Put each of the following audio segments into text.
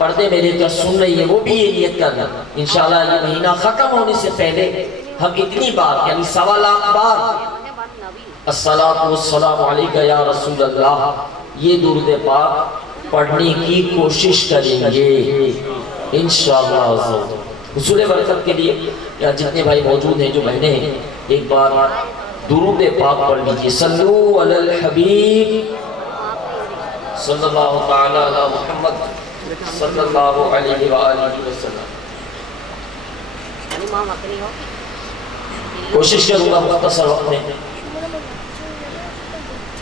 پردے میں لے کر سن رہی ہے وہ بھی یہ نیت کرنا انشاءاللہ یہ مہینہ ختم ہونے سے پہلے ہم اتنی بار یعنی 1.25 لاکھ بار الصلاۃ والسلام علیک یا رسول اللہ یہ درود پاک پڑھنے کی کوشش کریں گے انشاءاللہ. حصول برکت کے لیے یا جتنے بھائی موجود ہیں جو بہنیں ہیں ایک بار درود پاک پڑھ لیجیے. صلو علی الحبیب صلی اللہ تعالی علی محمد صلی اللہ علیہ وآلہ وسلم. کوشش کروں گا مختصر وقت میں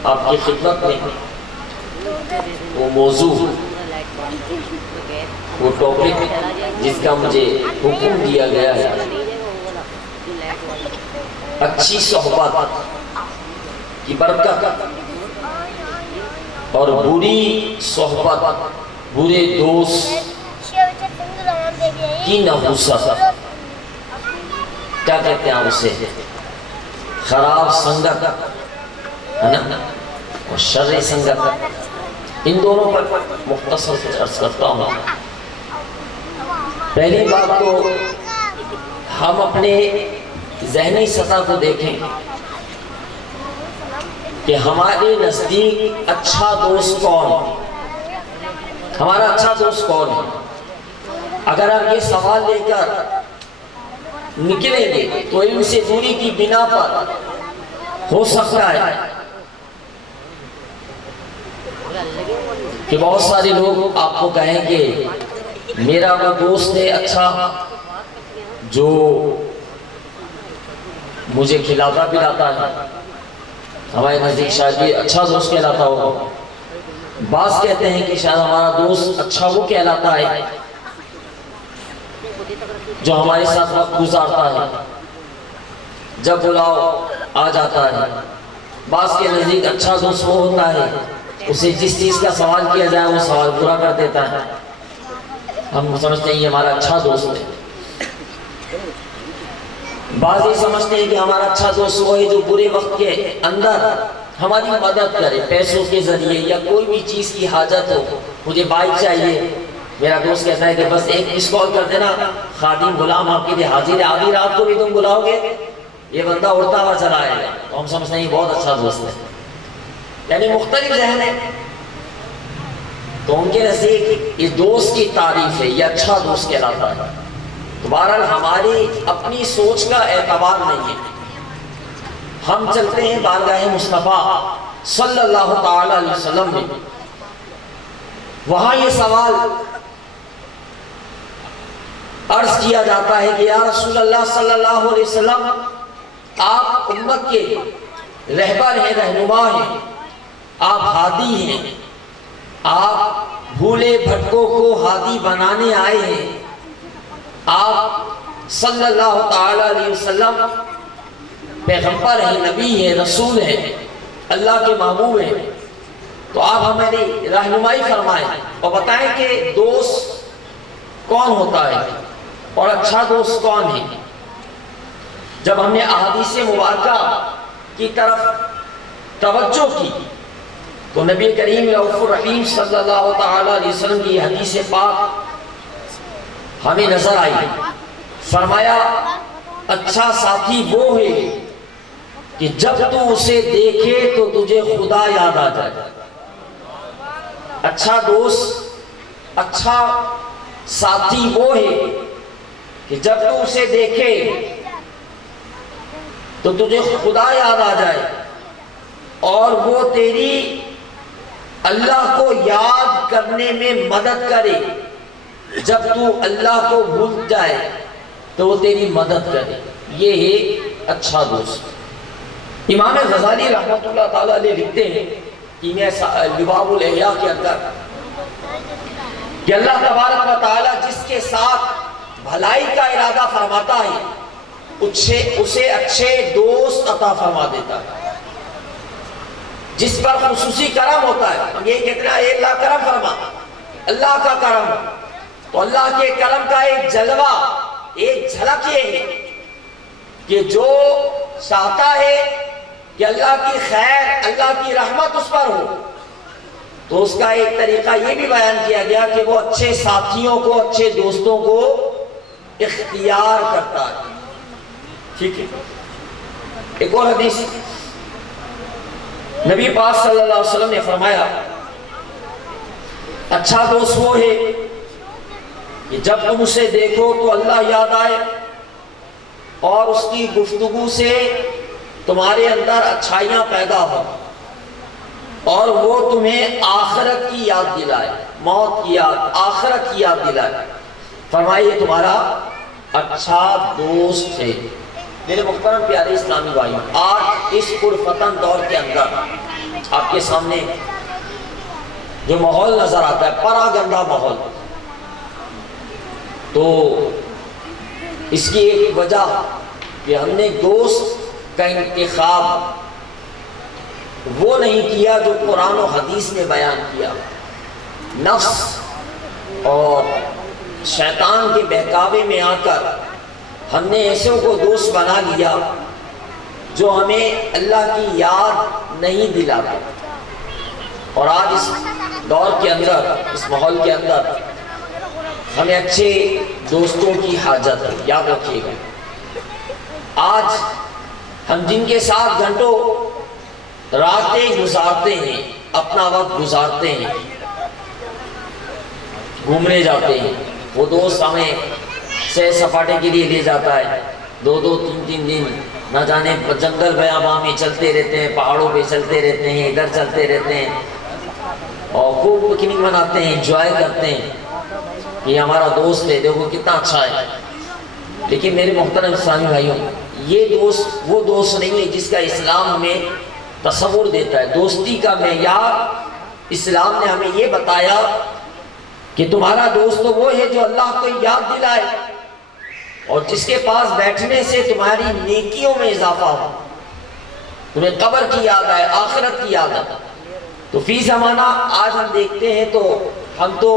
آپ کی خدمت میں وہ موضوع وہ ٹاپک جس کا مجھے حکم دیا گیا ہے اچھی صحبت کی برکت اور بری صحبت برے دوست کی نحوست. کیا کہتے ہیں اسے خراب سنگت ہے نا اور شر سنگت. ان دونوں پر مختصر عرض کرتا ہوں. پہلی بات تو ہم اپنے ذہنی سطح کو دیکھیں کہ ہمارے نزدیک اچھا دوست کون ہے, ہمارا اچھا دوست کون ہے. اگر آپ یہ سوال لے کر نکلیں گے تو علم سے دوری کی بنا پر ہو سکتا ہے کہ بہت سارے لوگ آپ کو کہیں کہ میرا وہ دوست ہے اچھا جو مجھے کھلاتا پلاتا ہے, ہمارے نزدیک شاید یہ اچھا دوست کہلاتا ہوگا. بعض کہتے ہیں کہ شاید ہمارا دوست اچھا وہ کہلاتا ہے جو ہمارے ساتھ وقت گزارتا ہے, جب بلاؤ آ جاتا ہے. بعض کے نزدیک اچھا دوست وہ ہوتا ہے اسے جس چیز کا سوال کیا جائے وہ سوال پورا کر دیتا ہے. ہم سمجھتے ہیں یہ ہمارا اچھا دوست ہے. بعض یہ سمجھتے ہیں کہ ہمارا اچھا دوست وہ ہے جو برے وقت کے اندر ہماری مدد کرے پیسوں کے ذریعے یا کوئی بھی چیز کی حاجت ہو. مجھے بائک چاہیے, میرا دوست کہتا ہے کہ بس ایک مس کال کر دینا خادم غلام آپ کے لیے حاضر ہے, آدھی رات کو بھی تم بلاؤ گے یہ بندہ اڑتا ہوا چلا آئے گا. تو ہم سمجھتے ہیں یہ بہت اچھا دوست ہے. یعنی مختلف ذہن ہے. تو ان کے نزدیک اس دوست کی تعریف ہے یہ اچھا دوست کہلاتا ہے. تو بہرحال ہماری اپنی سوچ کا اعتبار نہیں ہے. ہم چلتے ہیں بارگاہ مصطفیٰ صلی اللہ تعالی علیہ وسلم میں. وہاں یہ سوال عرض کیا جاتا ہے کہ یا رسول اللہ صلی اللہ علیہ وسلم آپ امت کے رہبر ہیں, رہنما ہیں, آپ ہادی ہیں, آپ بھولے بھٹکوں کو ہادی بنانے آئے ہیں. آپ صلی اللہ تعالی علیہ وسلم پیغمبر ہیں, نبی ہیں, رسول ہیں, اللہ کے محبوب ہیں. تو آپ ہماری رہنمائی فرمائیں اور بتائیں کہ دوست کون ہوتا ہے اور اچھا دوست کون ہے. جب ہم نے احادیث مبارکہ کی طرف توجہ کی تو نبی کریم رؤوف الرحیم صلی اللہ تعالی علیہ وسلم کی حدیث پاک ہمیں نظر آئی. فرمایا اچھا ساتھی وہ ہے کہ جب تو اسے دیکھے تو تجھے خدا یاد آ جائے. اچھا دوست اچھا ساتھی وہ ہے کہ جب تو اسے دیکھے تو تجھے خدا یاد آ جائے اور وہ تیری اللہ کو یاد کرنے میں مدد کرے. جب تو اللہ کو بھول جائے تو وہ تیری مدد کرے. یہ ہے اچھا دوست. امام غزالی رحمۃ اللہ تعالیٰ علیہ لکھتے ہیں لباب الاحیاء کے اندر کہ اللہ تبارک و تعالیٰ جس کے ساتھ بھلائی کا ارادہ فرماتا ہے اسے اچھے دوست عطا فرما دیتا ہے. جس پر خصوصی کرم ہوتا ہے ہم یہ کہتے ہیں اے اللہ کرم فرما, اللہ کا کرم. تو اللہ کے کرم کا ایک جلوہ ایک جھلک یہ ہے کہ جو چاہتا ہے کہ اللہ کی خیر اللہ کی رحمت اس پر ہو تو اس کا ایک طریقہ یہ بھی بیان کیا گیا کہ وہ اچھے ساتھیوں کو، اچھے دوستوں کو اختیار کرتا ہے. ٹھیک ہے. ایک اور حدیث نبی پاک صلی اللہ علیہ وسلم نے فرمایا اچھا دوست وہ ہے کہ جب تم اسے دیکھو تو اللہ یاد آئے اور اس کی گفتگو سے تمہارے اندر اچھائیاں پیدا ہو اور وہ تمہیں آخرت کی یاد دلائے، موت کی یاد، آخرت کی یاد دلائے. فرمائیے تمہارا اچھا دوست ہے. میرے محترم پیارے اسلامی بھائیوں، آج اس پرفتن دور کے اندر آپ کے سامنے جو ماحول نظر آتا ہے، پرا گندہ ماحول، تو اس کی ایک وجہ کہ ہم نے دوست کا انتخاب وہ نہیں کیا جو قرآن و حدیث نے بیان کیا. نفس اور شیطان کے بہکاوے میں آ کر ہم نے ایسوں کو دوست بنا لیا جو ہمیں اللہ کی یاد نہیں دلاتے. اور آج اس دور کے اندر، اس ماحول کے اندر ہمیں اچھے دوستوں کی حاجت ہے. یاد رکھیے گا، آج ہم جن کے ساتھ گھنٹوں راتیں گزارتے ہیں، اپنا وقت گزارتے ہیں، گھومنے جاتے ہیں، وہ دوست ہمیں سیر سپاٹے کے لیے لے جاتا ہے. 2-3 دن نہ جانے جنگل بیاباں میں چلتے رہتے ہیں، پہاڑوں پہ چلتے رہتے ہیں، ادھر چلتے رہتے ہیں اور خوب پکنک مناتے ہیں، انجوائے کرتے ہیں. یہ ہمارا دوست ہے، دیکھو کتنا اچھا ہے. لیکن میرے محترم اسلامی بھائیوں، یہ دوست وہ دوست نہیں ہے جس کا اسلام ہمیں تصور دیتا ہے. دوستی کا معیار اسلام نے ہمیں یہ بتایا کہ تمہارا دوست تو وہ ہے جو اللہ کو یاد دلائے اور جس کے پاس بیٹھنے سے تمہاری نیکیوں میں اضافہ ہو، تمہیں قبر کی یاد آئے، آخرت کی یاد آئے. تو فی زمانہ آج ہم دیکھتے ہیں تو ہم تو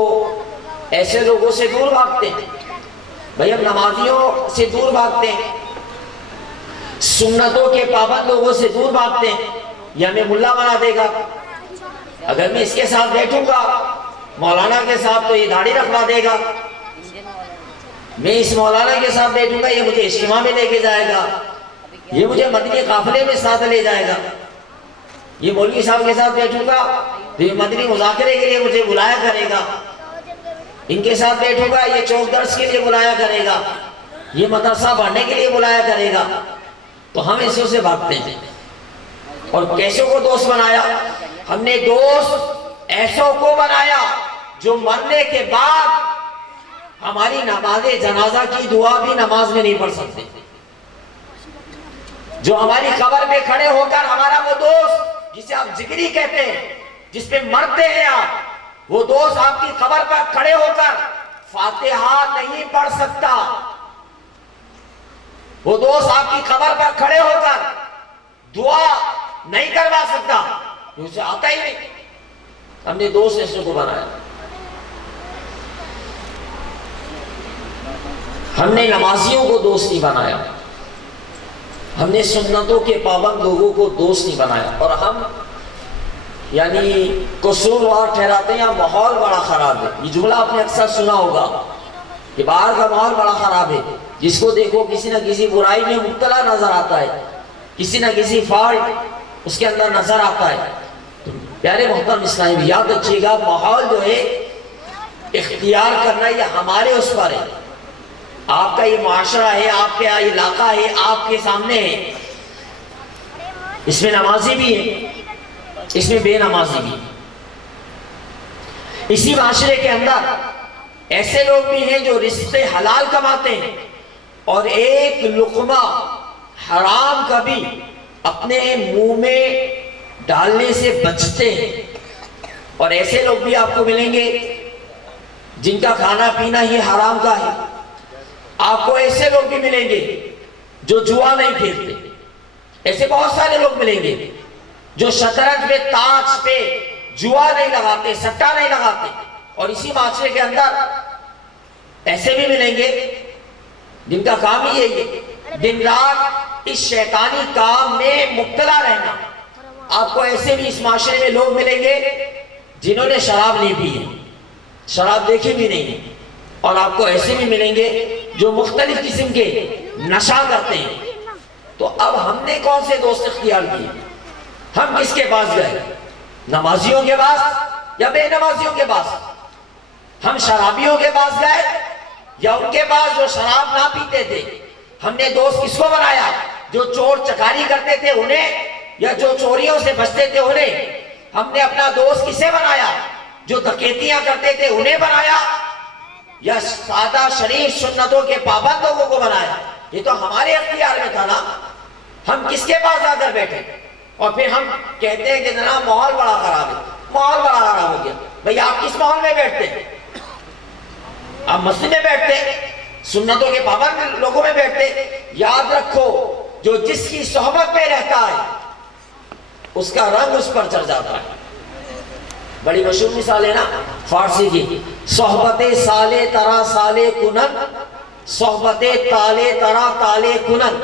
ایسے لوگوں سے دور بھاگتے ہیں. بھائی ہم نمازیوں سے دور بھاگتے ہیں، سنتوں کے پابند لوگوں سے دور بھاگتے ہیں. یہ ہمیں ملا بنا دے گا، اگر میں اس کے ساتھ بیٹھوں گا مولانا کے ساتھ تو یہ داڑھی رکھوا دے گا، میں اس مولانا کے ساتھ بیٹھوں گا یہ مجھے اجتماع میں لے کے جائے گا، یہ مجھے مدنی قافلے میں ساتھ لے جائے گا. یہ مولوی صاحب کے ساتھ بیٹھوں گا تو یہ مدنی مذاکرے کے لیے مجھے بلایا کرے گا، ان کے ساتھ بیٹھوں گا یہ چوک درس کے لیے بلایا کرے گا، یہ مدرسہ پڑھنے کے لیے بلایا کرے گا. تو ہم ایسوں سے بھاگتے ہیں. اور کیسوں کو دوست بنایا؟ ہم نے دوست ایسوں کو بنایا جو مرنے کے بعد ہماری نماز جنازہ کی دعا بھی نماز میں نہیں پڑھ سکتے، جو ہماری قبر پہ کھڑے ہو کر ہمارا وہ دوست جسے آپ ذکری کہتے ہیں، جس پہ مرتے ہیں آپ، وہ دوست آپ کی قبر پر کھڑے ہو کر فاتحہ نہیں پڑھ سکتا. وہ دوست آپ کی قبر پر کھڑے ہو کر دعا نہیں کروا سکتا، اسے آتا ہی نہیں. ہم نے دوست ایسوں کو بنایا. ہم نے نمازیوں کو دوست نہیں بنایا، ہم نے سنتوں کے پابند لوگوں کو دوست نہیں بنایا. اور ہم یعنی قصوروار ٹھہراتے ہیں ماحول بڑا خراب ہے. یہ جملہ آپ نے اکثر سنا ہوگا کہ باہر کا ماحول بڑا خراب ہے، جس کو دیکھو کسی نہ کسی برائی میں مبتلا نظر آتا ہے، کسی نہ کسی فالٹ اس کے اندر نظر آتا ہے. پیارے محترم اسلامی یاد رکھیے گا، ماحول جو ہے اختیار کرنا یہ ہمارے اس پر ہے. آپ کا یہ معاشرہ ہے، آپ کا یہ علاقہ ہے، آپ کے سامنے ہے. اس میں نمازی بھی ہے، اس میں بے نمازی بھی. اسی معاشرے کے اندر ایسے لوگ بھی ہیں جو رزق حلال کماتے ہیں اور ایک لقمہ حرام کا بھی اپنے منہ میں ڈالنے سے بچتے ہیں. اور ایسے لوگ بھی آپ کو ملیں گے جن کا کھانا پینا ہی حرام کا ہے. آپ کو ایسے لوگ بھی ملیں گے جو جوا نہیں کھیلتے. ایسے بہت سارے لوگ ملیں گے جو شطرنج پہ، تاش پہ جوا نہیں لگاتے، سٹا نہیں لگاتے. اور اسی معاشرے کے اندر ایسے بھی ملیں گے جن کا کام ہی یہی ہے، دن رات اس شیطانی کام میں مبتلا رہنا. آپ کو ایسے بھی اس معاشرے میں لوگ ملیں گے جنہوں نے شراب نہیں پی ہے، شراب دیکھی بھی نہیں ہے، اور آپ کو ایسے بھی ملیں گے جو مختلف قسم کے نشہ کرتے ہیں۔ تو اب ہم نے کون سے دوست اختیار کیے؟ ہم کس کے پاس گئے؟ نمازیوں کے پاس یا بے نمازیوں کے پاس؟ ہم شرابیوں کے پاس گئے یا ان کے پاس جو شراب نہ پیتے تھے؟ ہم نے دوست کس کو بنایا؟ جو چور چکاری کرتے تھے انہیں، یا جو چوریوں سے بچتے تھے انہیں؟ ہم نے اپنا دوست کسے بنایا؟ جو ڈکیتیاں کرتے تھے انہیں بنایا، یا سادہ شریف سنتوں کے پابند لوگوں کو بنایا؟ یہ تو ہمارے اختیار میں تھا نا۔ ہم کس کے پاس آ کر بیٹھے؟ اور پھر ہم کہتے ہیں کہ جناب ماحول بڑا خراب ہے، ماحول بڑا خراب ہو گیا۔ بھئی آپ کس ماحول میں بیٹھتے ہیں؟ آپ مسجد میں بیٹھتے ہیں، سنتوں کے پابند لوگوں میں بیٹھتے ہیں؟ یاد رکھو، جو جس کی صحبت میں رہتا ہے اس کا رنگ اس پر چڑھ جاتا ہے۔ بڑی مشہور مثال ہے نا فارسی کی، صحبت سالے ترا سالے کنن، صحبت تالے ترا تالے کنن،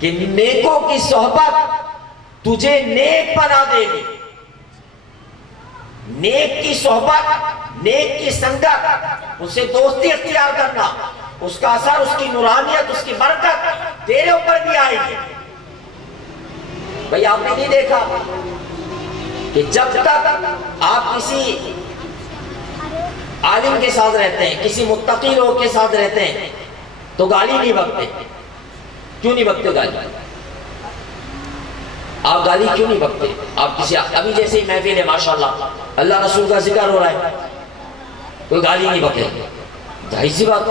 کہ نیکوں کی صحبت تجھے نیک بنا دے گی۔ نیک کی صحبت، نیک کی سنگت، اس سے دوستی اختیار کرنا، اس کا اثر، اس کی نورانیت، اس کی برکت تیرے اوپر بھی آئے گی۔ بھئی آپ نے نہیں دیکھا کہ جب تک آپ کسی عالم کے ساتھ رہتے ہیں، کسی متقی لوگ کے ساتھ رہتے ہیں تو گالی نہیں بکتے؟ کیوں نہیں بکتے گالی؟ آپ گالی کیوں نہیں بکتے؟ آپ کسی ابھی جیسے ہی محفل ہے ماشاءاللہ اللہ رسول کا ذکر ہو رہا ہے، کوئی گالی نہیں بکے، ظاہر سی بات۔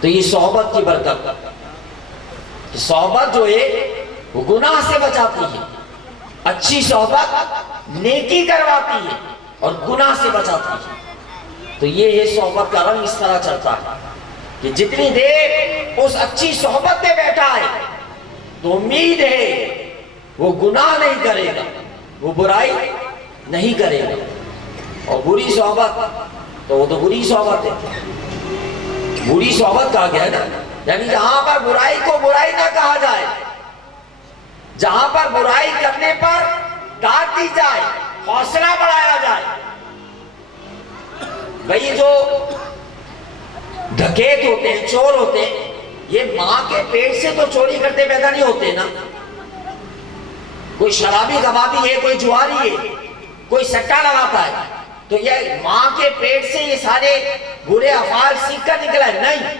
تو یہ صحبت کی برکت، صحبت جو ہے وہ گناہ سے بچاتی ہے، اچھی صحبت نیکی کرواتی ہے اور گناہ سے بچاتی ہے۔ تو یہ صحبت کا رنگ اس طرح چلتا ہے کہ جتنی دیر اس اچھی صحبت میں بیٹھا ہے تو امید ہے وہ گناہ نہیں کرے گا، وہ برائی نہیں کرے گا۔ اور بری صحبت تو وہ تو بری صحبت ہے، بری صحبت کہا گیا ہے نا، یعنی جہاں پر برائی کو برائی نہ کہا جائے، جہاں پر برائی کرنے پر ڈانٹ دی جائے، حوصلہ بڑھایا جائے۔ بھئی جو ڈکیت ہوتے ہیں، چور ہوتے ہیں، یہ ماں کے پیٹ سے تو چوری کرتے پیدا نہیں ہوتے نا۔ کوئی شرابی کبابی ہے، کوئی جواری ہے، کوئی سٹا لگاتا ہے، تو یہ ماں کے پیٹ سے یہ سارے برے افعال سیکھ کر نکلا ہے؟ نہیں،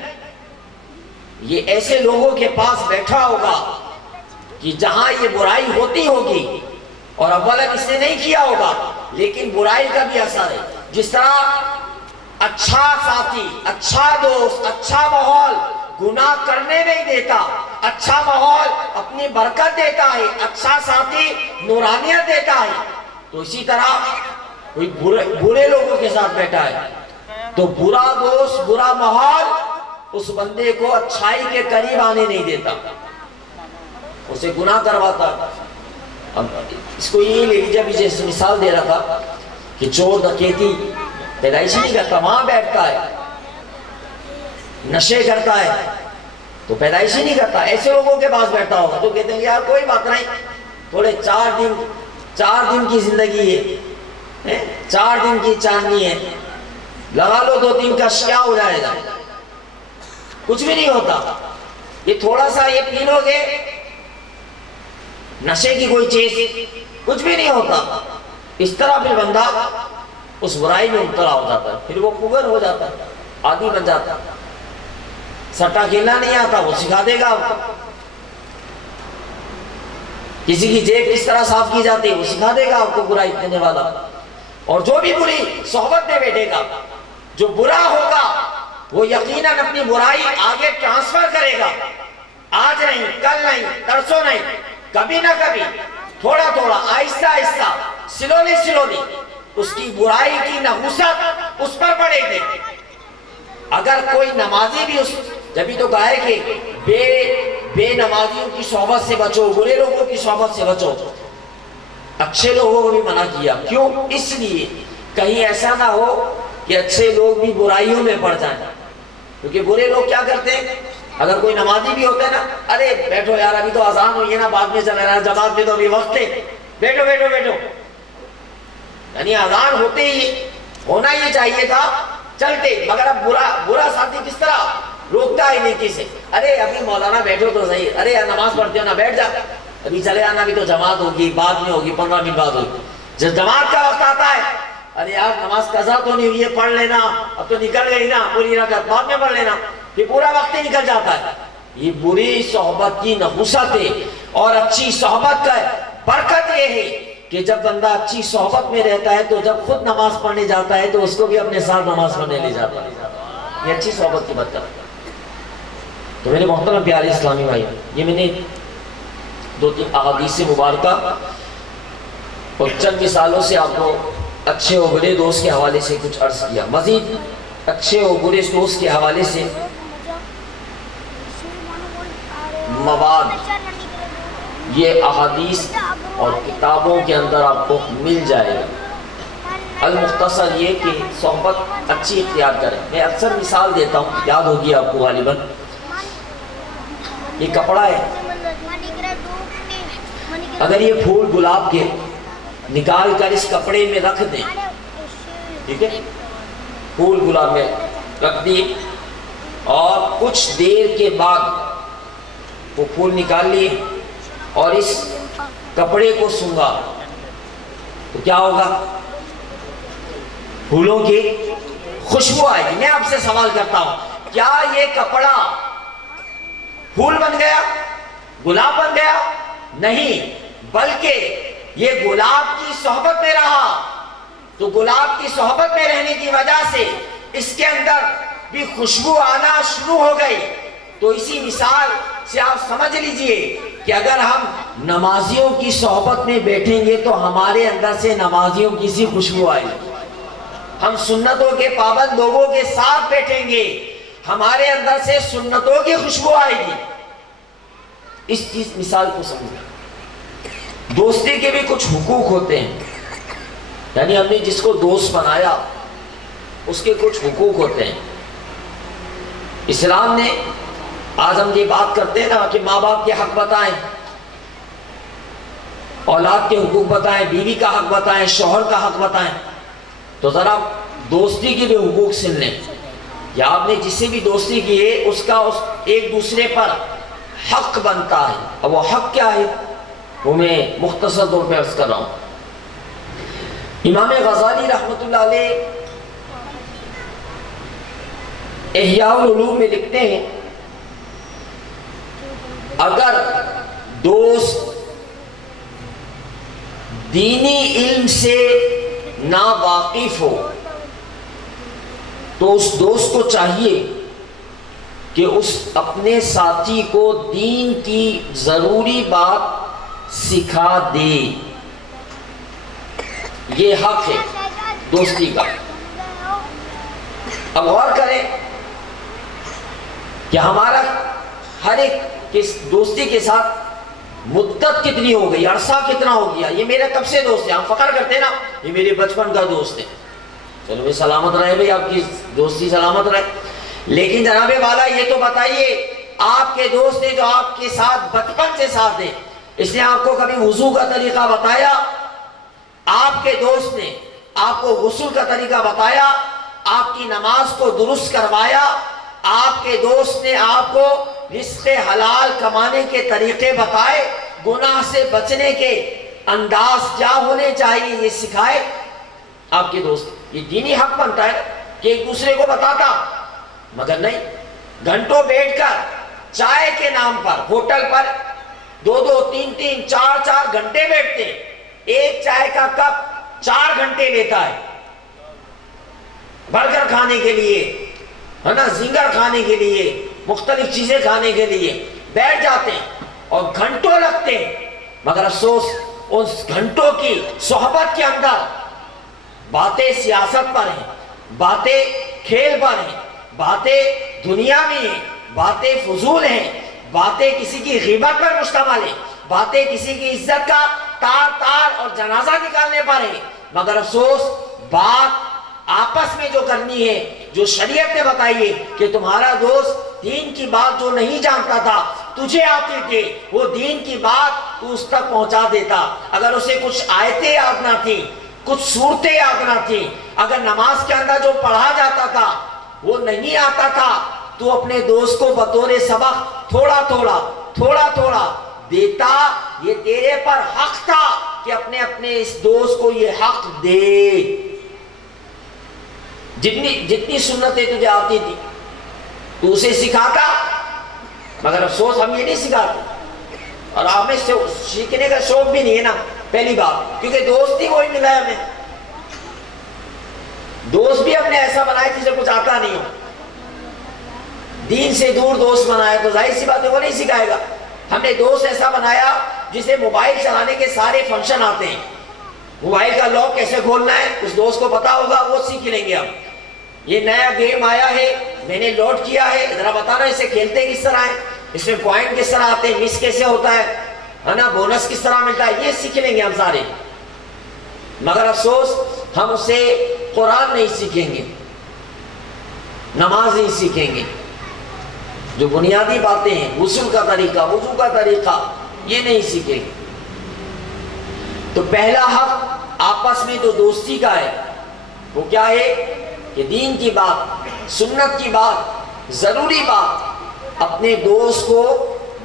یہ ایسے لوگوں کے پاس بیٹھا ہوگا کہ جہاں یہ برائی ہوتی ہوگی اور اولا اس نے نہیں کیا ہوگا لیکن برائی کا بھی اثر ہے۔ جس طرح اچھا ساتھی، اچھا دوست، اچھا ماحول گناہ کرنے نہیں دیتا، اچھا ماحول اپنی برکت دیتا ہے، اچھا ساتھی نورانیت دیتا ہے، تو اسی طرح کوئی برے لوگوں کے ساتھ بیٹھا ہے تو برا دوست، برا ماحول اس بندے کو اچھائی کے قریب آنے نہیں دیتا، اسے گناہ کرواتا۔ اب اس کو یہ لے لیجیے، ابھی جیسے مثال دے رہا تھا کہ چور ڈکیتی پیدائشی نہیں کرتا، وہاں بیٹھتا ہے، نشے کرتا ہے تو پیدائشی نہیں کرتا، ایسے لوگوں کے پاس بیٹھتا ہوگا تو کہتے ہیں یار کوئی بات نہیں، تھوڑے 4 دن کی زندگی ہے، 4 دن کی چاندنی ہے، لگا لو 2-3 کا کیا ہو جائے گا، کچھ بھی نہیں ہوتا، یہ تھوڑا سا یہ پی لو گے نشے کی کوئی چیز، کچھ بھی نہیں ہوتا۔ اس طرح پھر بندہ اس برائی میں مبتلا ہو جاتا ہے، پھر وہ پگر ہو جاتا ہے، عادی بن جاتا ہے۔ سٹا کھیلنا نہیں آتا وہ سکھا دے گا آپ کو، کسی کی جیب کس طرح صاف کی جاتی ہے وہ سکھا دے گا آپ کو برائی کرنے والا۔ اور جو بھی بری صحبت میں بیٹھے گا، جو برا ہوگا وہ یقیناً اپنی برائی آگے ٹرانسفر کرے گا، آج نہیں، کل نہیں، ترسوں نہیں، کبھی نہ کبھی، تھوڑا تھوڑا، آہستہ آہستہ، سلولی سلولی اس کی برائی کی نحوست اس پر پڑے گی۔ اگر کوئی نمازی بھی جبھی تو کہا ہے کہ بے نمازیوں کی صحبت سے بچو، برے لوگوں کی صحبت سے بچو، اچھے لوگوں کو بھی منع کیا۔ کیوں؟ اس لیے کہیں ایسا نہ ہو کہ اچھے لوگ بھی برائیوں میں پڑ جائیں، کیونکہ برے لوگ کیا کرتے ہیں، اگر کوئی نمازی بھی ہوتا ہے نا، ارے بیٹھو یار ابھی تو اذان ہوئی ہے نا، بعد میں چلا رہا ہے، جماعت میں تو ابھی وقت ہے، بیٹھو بیٹھو بیٹھو، یعنی اذان ہوتے ہی ہونا یہ چاہیے تھا چلتے، مگر اب برا ساتھی کس طرح روکتا ہے نیکی سے، ارے ابھی مولانا بیٹھو تو صحیح، ارے نماز پڑھتے ہو نا بیٹھ جا، ابھی چلے آنا، بھی تو جماعت ہوگی بعد میں ہوگی، 15 منٹ بعد ہوگی۔ جب جماعت کا وقت آتا ہے، ارے یار نماز قضا تو نہیں ہوئی ہے، پڑھ لینا، اب تو نکل گئی نا پوری رکعت، بعد میں پڑھ لینا، پھر پورا وقت ہی نکل جاتا ہے۔ یہ بری صحبت کی نحوست ہے، اور اچھی صحبت کا برکت یہ ہے کہ جب بندہ اچھی صحبت میں رہتا ہے تو جب خود نماز پڑھنے جاتا ہے تو اس کو بھی اپنے ساتھ نماز پڑھنے لے جاتا ہے۔ یہ اچھی صحبت کی برکت ہے۔ تو میرے محترم پیارے اسلامی بھائی، یہ میں نے 2-3 احادیث مبارکہ اور چند مثالوں سے آپ کو اچھے و برے دوست کے حوالے سے کچھ عرض کیا۔ مزید اچھے و برے دوست کے حوالے سے مواد یہ احادیث اور کتابوں کے اندر آپ کو مل جائے گا۔ المختصر یہ کہ صحبت اچھی اختیار کریں۔ میں اکثر مثال دیتا ہوں، یاد ہوگی آپ کو غالباً۔ یہ کپڑا ہے، اگر یہ پھول گلاب کے نکال کر اس کپڑے میں رکھ دیں، ٹھیک ہے، پھول گلاب میں رکھ دی، اور کچھ دیر کے بعد وہ پھول نکال لیے اور اس کپڑے کو سونگا تو کیا ہوگا؟ پھولوں کی خوشبو آئے گی۔ میں آپ سے سوال کرتا ہوں، کیا یہ کپڑا پھول بن گیا، گلاب بن گیا؟ نہیں، بلکہ یہ گلاب کی صحبت میں رہا، تو گلاب کی صحبت میں رہنے کی وجہ سے اس کے اندر بھی خوشبو آنا شروع ہو گئی۔ تو اسی مثال سے آپ سمجھ لیجئے کہ اگر ہم نمازیوں کی صحبت میں بیٹھیں گے تو ہمارے اندر سے نمازیوں کی سی خوشبو آئے گی۔ ہم سنتوں کے پابند لوگوں کے ساتھ بیٹھیں گے، ہمارے اندر سے سنتوں کی خوشبو آئے گی۔ اس چیز مثال کو سمجھیں۔ دوستی کے بھی کچھ حقوق ہوتے ہیں، یعنی ہم نے جس کو دوست بنایا اس کے کچھ حقوق ہوتے ہیں۔ اسلام نے، آج ہم یہ بات کرتے ہیں نا کہ ماں باپ کے حق بتائیں، اولاد کے حقوق بتائیں، بیوی کا حق بتائیں، شوہر کا حق بتائیں، تو ذرا دوستی کے بھی حقوق سن لیں کہ آپ نے جس سے بھی دوستی کی ہے اس کا ایک دوسرے پر حق بنتا ہے۔ اب وہ حق کیا ہے وہ میں مختصر طور پہ عرض کر رہا ہوں۔ امام غزالی رحمۃ اللہ علیہ احیاء العلوم میں لکھتے ہیں، اگر دوست دینی علم سے نا واقف ہو تو اس دوست کو چاہیے کہ اس اپنے ساتھی کو دین کی ضروری بات سکھا دے۔ یہ حق ہے دوستی کا۔ اب غور کریں کہ ہمارا ہر ایک دوستی کے ساتھ مدت کتنی ہو گئی، عرصہ کتنا ہو گیا۔ یہ میرا کب سے دوست ہے، ہم فخر کرتے ہیں نا یہ میرے بچپن کا دوست ہے، چلو بھائی سلامت رہے بھائی، آپ کی دوستی سلامت رہے۔ لیکن جناب والا یہ تو بتائیے، آپ کے دوست نے جو آپ کے ساتھ بچپن سے ساتھ ہیں، اس نے آپ کو کبھی وضو کا طریقہ بتایا؟ آپ کے دوست نے آپ کو غسل کا طریقہ بتایا؟ آپ کی نماز کو درست کروایا؟ آپ کے دوست نے آپ کو رزق حلال کمانے کے طریقے بتائے؟ گناہ سے بچنے کے انداز کیا ہونے چاہیے یہ سکھائے؟ آپ کے دوست، یہ دینی حق بنتا ہے کہ ایک دوسرے کو بتاتا، مگر نہیں، گھنٹوں بیٹھ کر چائے کے نام پر ہوٹل پر 2-2 3-3 4-4 گھنٹے بیٹھتے ہیں، ایک چائے کا کپ 4 گھنٹے لیتا ہے، برگر کھانے کے لیے ہے نا، زنگر کھانے کے لیے، مختلف چیزیں کھانے کے لیے بیٹھ جاتے ہیں اور گھنٹوں لگتے ہیں، مگر افسوس اس گھنٹوں کی صحبت کے اندر باتیں سیاست پر ہیں، باتیں کھیل پر ہیں، باتیں دنیا میں ہیں، باتیں فضول ہیں، باتیں کسی کی غیبت پر مشتمل ہیں، باتیں کسی کی عزت کا تار اور جنازہ نکالنے پر ہیں، مگر افسوس بات آپس میں جو کرنی ہے، جو شریعت نے بتائی ہے کہ تمہارا دوست دین کی بات جو نہیں جانتا تھا تجھے آتی تھی، وہ دین کی بات تو اس تک پہنچا دیتا۔ اگر اسے کچھ آیتیں یاد نہ تھی، کچھ صورتیں یاد نہ تھیں، اگر نماز کے اندر جو پڑھا جاتا تھا وہ نہیں آتا تھا تو اپنے دوست کو بطور سبق تھوڑا تھوڑا دیتا، یہ تیرے پر حق تھا کہ اپنے اس دوست کو یہ حق دے۔ جتنی سنتیں تجھے آتی تھی تو اسے سکھاتا، مگر افسوس ہم یہ نہیں سکھاتے، اور ہمیں سیکھنے کا شوق بھی نہیں ہے نا، پہلی بات کیونکہ دوست ہی وہی ملا ہے ہمیں۔ دوست بھی ہم نے ایسا بنایا جسے کچھ آتا نہیں ہو، دین سے دور دوست بنایا تو ظاہر سی بات ہے وہ نہیں سکھائے گا۔ ہم نے دوست ایسا بنایا جسے موبائل چلانے کے سارے فنکشن آتے ہیں، موبائل کا لاک کیسے کھولنا ہے اس دوست کو پتا ہوگا، وہ سیکھ لیں گے ہم۔ یہ نیا گیم آیا ہے میں نے لوڈ کیا ہے، ذرا بتانا اسے کھیلتے کس طرح ہے، اس میں پوائنٹ کس طرح آتے ہیں، مس کیسے ہوتا ہے نا، بونس کس طرح ملتا ہے، یہ سیکھ لیں گے ہم سارے۔ مگر افسوس ہم اسے قرآن نہیں سیکھیں گے، نماز نہیں سیکھیں گے، جو بنیادی باتیں ہیں غسل کا طریقہ، وضو کا طریقہ، یہ نہیں سیکھیں گے۔ تو پہلا حق آپس میں جو دوستی کا ہے وہ کیا ہے کہ دین کی بات، سنت کی بات، ضروری بات اپنے دوست کو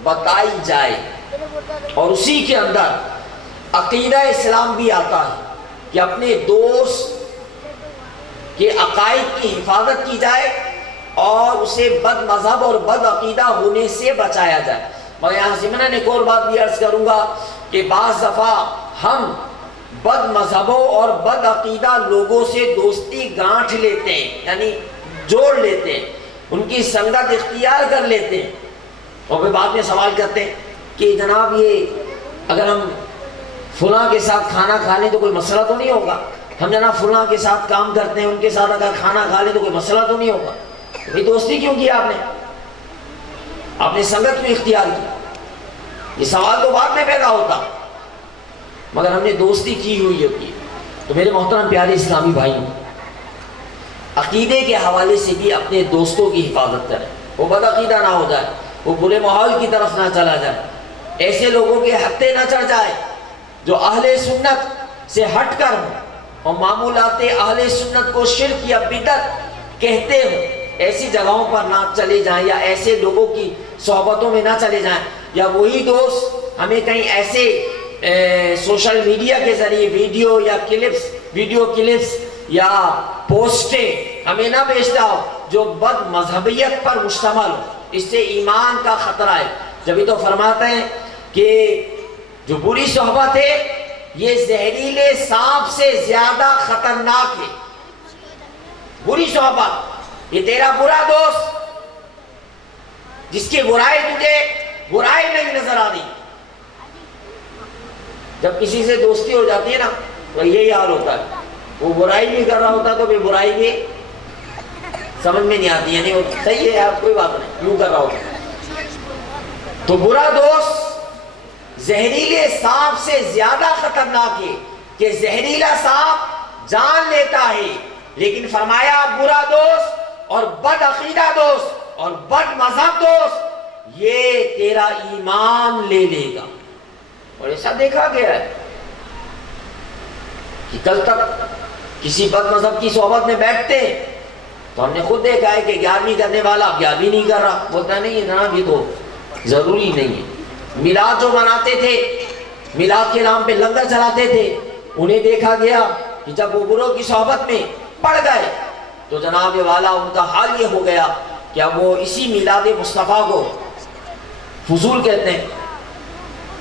بتائی جائے، اور اسی کے اندر عقیدہ اسلام بھی آتا ہے کہ اپنے دوست کے عقائد کی حفاظت کی جائے اور اسے بد مذہب اور بد عقیدہ ہونے سے بچایا جائے۔ میں یہاں ضمناً ایک اور بات بھی عرض کروں گا کہ بعض دفعہ ہم بد مذہبوں اور بد عقیدہ لوگوں سے دوستی گانٹھ لیتے ہیں، یعنی جوڑ لیتے ہیں، ان کی سنگت اختیار کر لیتے ہیں، اور پھر بعد میں سوال کرتے ہیں کہ جناب یہ اگر ہم فلاں کے ساتھ کھانا کھا لیں تو کوئی مسئلہ تو نہیں ہوگا، ہم جناب فلاں کے ساتھ کام کرتے ہیں ان کے ساتھ اگر کھانا کھا لیں تو کوئی مسئلہ تو نہیں ہوگا، بھئی دوستی کیوں کی آپ نے سنگت کیوں اختیار کی؟ یہ سوال تو بعد میں پیدا ہوتا، مگر ہم نے دوستی کی ہوئی ہوتی ہے۔ تو میرے محترم پیارے اسلامی بھائی، عقیدے کے حوالے سے بھی اپنے دوستوں کی حفاظت کریں، وہ بد عقیدہ نہ ہو جائے، وہ برے ماحول کی طرف نہ چلا جائے، ایسے لوگوں کے ہتھے نہ چڑھ جائے جو اہل سنت سے ہٹ کر ہوں اور معمولات اہل سنت کو شرک یا بدعت کہتے ہوں، ایسی جگہوں پر نہ چلے جائیں، یا ایسے لوگوں کی صحبتوں میں نہ چلے جائیں، یا وہی دوست ہمیں کہیں ایسے سوشل میڈیا کے ذریعے ویڈیو کلپس یا پوسٹیں ہمیں نہ بھیجتا ہو جو بد مذہبیت پر مشتمل ہو، اس سے ایمان کا خطرہ ہے۔ جبھی تو فرماتے ہیں کہ جو بری صحبت ہے یہ زہریلے سانپ سے زیادہ خطرناک ہے۔ بری صحبت، یہ تیرا برا دوست جس کی برائی تجھے برائی نہیں نظر آتی، جب کسی سے دوستی ہو جاتی ہے نا تو یہی حال ہوتا ہے، وہ برائی بھی کر رہا ہوتا تو برائی بھی سمجھ میں نہیں آتی، یعنی وہ صحیح ہے یار کوئی بات نہیں کیوں کر رہا ہوتا۔ تو برا دوست زہریلے سانپ سے زیادہ خطرناک ہے کہ زہریلا سانپ جان لیتا ہے، لیکن فرمایا برا دوست اور بد عقیدہ دوست اور بد مذہب دوست یہ تیرا ایمان لے لے گا۔ اور ایسا دیکھا گیا ہے کہ کل تک کسی بد مذہب کی صحبت میں بیٹھتے ہیں تو ہم نے خود دیکھا ہے کہ 11ویں کرنے والا اب 11ویں نہیں کر رہا، بولتا نہیں ہے جناب یہ تو ضروری نہیں ہے۔ میلاد جو مناتے تھے، میلاد کے نام پہ لنگر چلاتے تھے، انہیں دیکھا گیا کہ جب وہ بروں کی صحبت میں پڑ گئے تو جناب والا ان کا حال یہ ہو گیا کہ اب وہ اسی میلاد مصطفیٰ کو فضول کہتے ہیں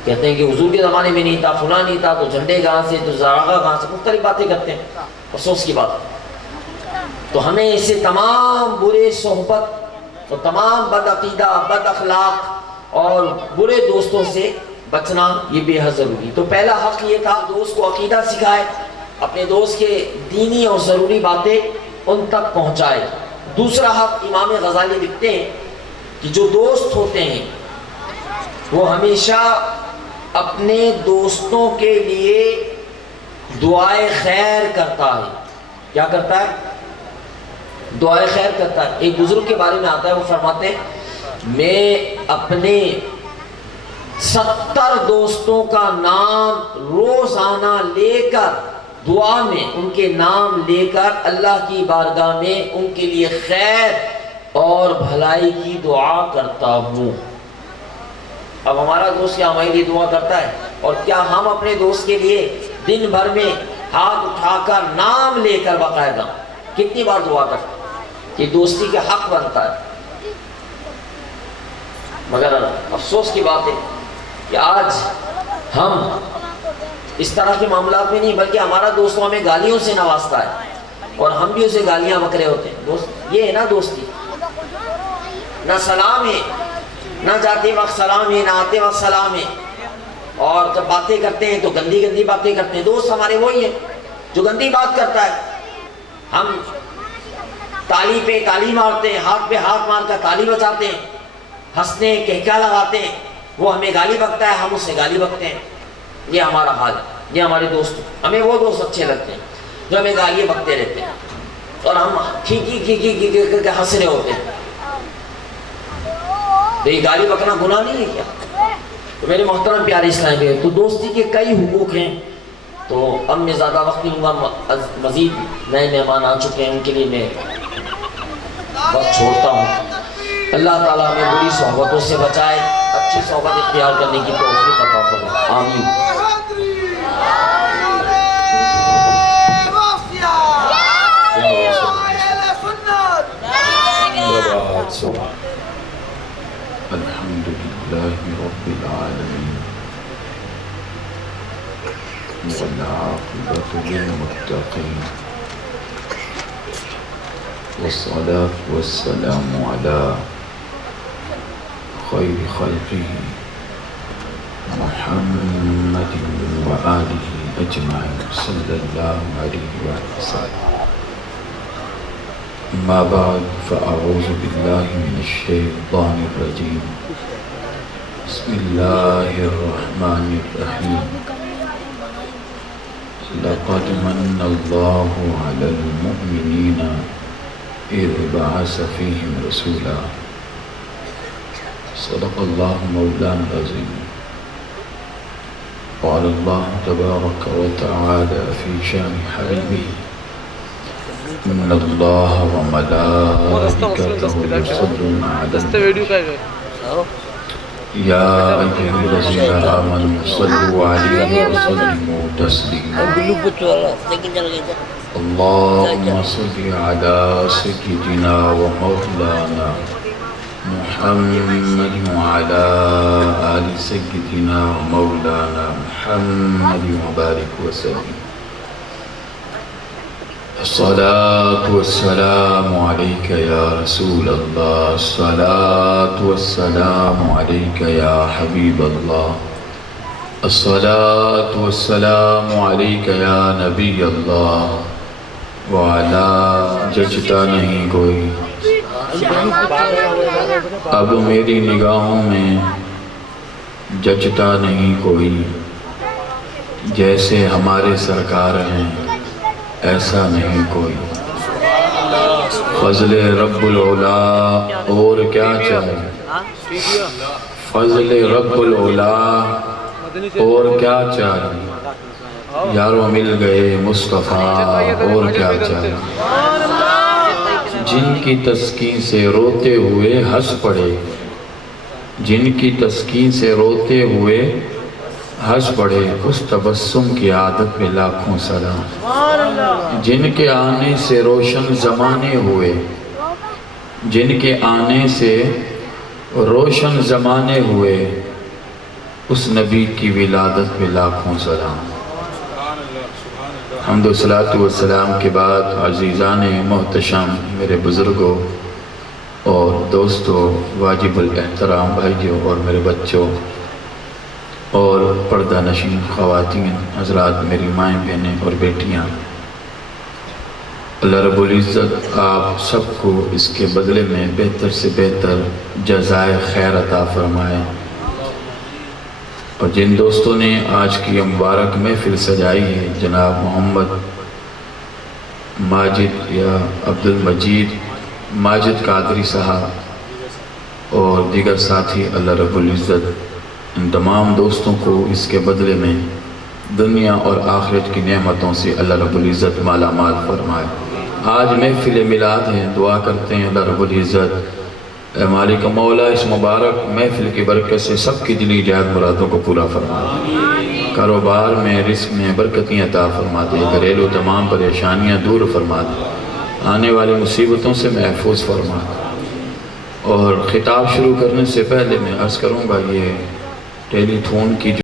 کہ حضور کے زمانے میں نہیں تھا، فلاں نہیں تھا، تو جھنڈے کہاں سے، تو زراغہ کہاں سے، مختلف باتیں کرتے ہیں، افسوس کی بات۔ تو ہمیں اسے تمام برے صحبت اور تمام بد عقیدہ، بد اخلاق اور برے دوستوں سے بچنا یہ بے حد ضروری۔ تو پہلا حق یہ تھا دوست کو عقیدہ سکھائے، اپنے دوست کے دینی اور ضروری باتیں ان تک پہنچائے۔ دوسرا حق امام غزالی لکھتے ہیں کہ جو دوست ہوتے ہیں وہ ہمیشہ اپنے دوستوں کے لیے دعائے خیر کرتا ہے۔ کیا کرتا ہے؟ دعائے خیر کرتا ہے۔ ایک بزرگ کے بارے میں آتا ہے، وہ فرماتے ہیں میں اپنے 70 دوستوں کا نام روزانہ لے کر دعا میں ان کے نام لے کر اللہ کی بارگاہ میں ان کے لیے خیر اور بھلائی کی دعا کرتا ہوں۔ اب ہمارا دوست کیا ہمارے لیے دعا کرتا ہے؟ اور کیا ہم اپنے دوست کے لیے دن بھر میں ہاتھ اٹھا کر نام لے کر باقاعدہ کتنی بار دعا کرتے ہیں؟ یہ دوستی کے حق بنتا ہے۔ مگر افسوس کی بات ہے کہ آج ہم اس طرح کے معاملات میں نہیں، بلکہ ہمارا دوست ہمیں گالیوں سے نوازتا ہے اور ہم بھی اسے گالیاں بکرے ہوتے ہیں۔ دوست یہ ہے نا دوستی، نہ سلام ہے، نہ جاتے وقت سلام ہے، نہ آتے وقت سلام ہے، اور جب باتیں کرتے ہیں تو گندی گندی باتیں کرتے ہیں۔ دوست ہمارے وہی ہیں جو گندی بات کرتا ہے۔ ہم تالی پہ تالی مارتے ہیں، ہاتھ پہ ہاتھ مار کر تالی بجاتے ہیں، ہنستے ہیں، کہکا لگاتے ہیں، وہ ہمیں گالی بکتا ہے، ہم اسے گالی بکتے ہیں۔ یہ ہمارا حال ہے۔ یہ ہمارے دوست، ہمیں وہ دوست اچھے لگتے ہیں جو ہمیں گالیاں بکتے رہتے ہیں اور ہم کھی کر کے ہنس رہے ہوتے ہیں۔ تو یہ گالی بکنا گناہ نہیں ہے کیا؟ تو میرے محترم پیارے اسلامی ہے، تو دوستی کے کئی حقوق ہیں۔ تو اب میں زیادہ وقت نہیں لوں گا، مزید نئے مہمان آ چکے ہیں، ان کے لیے میں وقت چھوڑتا ہوں۔ اللہ تعالیٰ ہمیں بری صحبتوں سے بچائے، اچھی صحبت اختیار کرنے کی توفیق عطا فرمائے، آمین۔ الحمد لله رب العالمين والعاقبة للمتقين والصلاة والسلام على خير خلقه محمد وآله أجمعين صلى الله عليه وسلم۔ أما بعد فأعوذ بالله من الشيطان الرجيم، بسم الله الرحمن الرحيم، لقد من الله على المؤمنين إذ بعث فيهم رسولا، صدق الله مولانا العظيم۔ قال الله تبارك وتعالى في شان حبيبه، إن الله وملائكته يصلون على النبي يا أيها الذين آمنوا صلوا عليه وسلموا تسليما۔ اللهم صل على سيدنا ومولانا محمد وعلى آل سيدنا ومولانا محمد وبارك وسلم۔ الصلاة والسلام عليك يا رسول الله، الصلاة والسلام عليك يا حبيب الله، الصلاة والسلام عليك يا نبي الله، وعلى جچتا نہیں کوئی اب میری نگاہوں میں جچتا نہیں کوئی، جیسے ہمارے سرکار ہیں ایسا نہیں کوئی۔ فضل رب العلا اور کیا چاہیے، فضل رب العلا اور کیا چاہیے، یاروں مل گئے مصطفیٰ اور کیا چاہیے۔ جن کی تسکین سے روتے ہوئے ہنس پڑے، جن کی تسکین سے روتے ہوئے ہنس پڑے، اس تبسم کی عادت پہ لاکھوں سلام۔ جن کے آنے سے روشن زمانے ہوئے، جن کے آنے سے روشن زمانے ہوئے، اس نبی کی ولادت پہ لاکھوں سلام۔ حمد و صلاۃ و سلام کے بعد عزیزان محتشم، میرے بزرگوں اور دوستوں، واجب الاحترام بھائیوں اور میرے بچوں اور پردہ نشین خواتین حضرات، میری مائیں بہنیں اور بیٹیاں، اللہ رب العزت آپ سب کو اس کے بدلے میں بہتر سے بہتر جزائے خیر عطا فرمائے۔ اور جن دوستوں نے آج کی مبارک محفل سجائی ہے، جناب محمد ماجد یا عبد المجید ماجد قادری صاحب اور دیگر ساتھی، اللہ رب العزت ان تمام دوستوں کو اس کے بدلے میں دنیا اور آخرت کی نعمتوں سے اللہ رب العزت مالا مال فرمائے۔ آج محفل میلاد ہے، دعا کرتے ہیں اللہ رب العزت مالک مولا اس مبارک محفل کی برکت سے سب کی دلی جائز مرادوں کو پورا فرمائے، کاروبار میں رزق میں برکتیں عطا فرما دے، گھریلو تمام پریشانیاں دور فرما دے، آنے والی مصیبتوں سے محفوظ فرما دے۔ اور خطاب شروع کرنے سے پہلے میں عرض کروں گا، یہ ٹیلی تھون کی جو